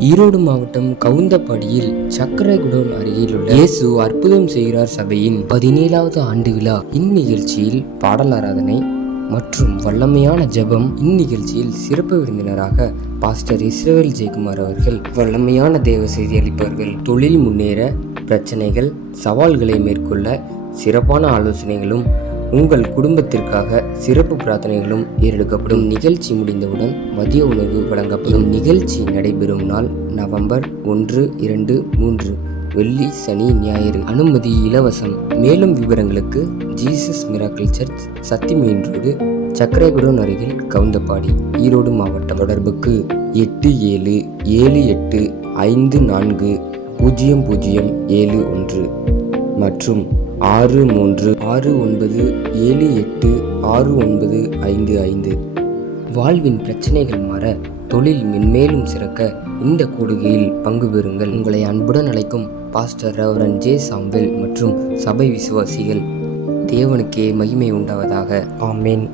ஈரோடு மாவட்டம் கவுந்தப்பாடியில் சக்கரைகுடோன் அருகில் உள்ள இயேசு அற்புதம் செய்கிறார் சபையின் பதினேழாவது ஆண்டு விழா. இந்நிகழ்ச்சியில் பாடல் ஆராதனை மற்றும் வல்லமையான ஜெபம் இந்நிகழ்ச்சியில் சிறப்பு விருந்தினராக பாஸ்டர் இஸ்ரேல் ஜெயக்குமார் அவர்கள் வல்லமையான தேவ செய்தி அளிப்பார்கள் தொழில் முன்னேற பிரச்சனைகள் சவால்களை மேற்கொள்ள சிறப்பான ஆலோசனைகளும் உங்கள் குடும்பத்திற்காக சிறப்பு பிரார்த்தனைகளும் ஏறெடுக்கப்படும் நிகழ்ச்சி முடிந்தவுடன் மதிய உணவு வழங்கப்படும். நிகழ்ச்சி நடைபெறும் நாள் நவம்பர் ஒன்று இரண்டு மூன்று வெள்ளி சனி ஞாயிறு. அனுமதி இலவசம். மேலும் விவரங்களுக்கு ஜீசஸ் மிராக்கிள் சர்ச் சத்திமேன் ரோடு சக்கரைகுடன் அருகில் கவுந்தப்பாடி ஈரோடு மாவட்டம். தொடர்புக்கு எட்டு ஏழு ஏழு எட்டு ஐந்து நான்கு பூஜ்ஜியம் பூஜ்ஜியம் ஏழு ஒன்று. மற்றும் ஆறு மூன்று ஆறு ஒன்பது ஏழு எட்டு ஆறு ஒன்பது ஐந்து ஐந்து. வாழ்வின் பிரச்சனைகள் மாற தொழில் மென்மேலும் சிறக்க இந்த கூடுகையில் பங்கு பெறுங்கள். உங்களை அன்புடன் அழைக்கும் பாஸ்டர் ரவரன் ஜே சாம்வெல் மற்றும் சபை விசுவாசிகள் தேவனுக்கே மகிமை உண்டாவதாக. ஆமேன்.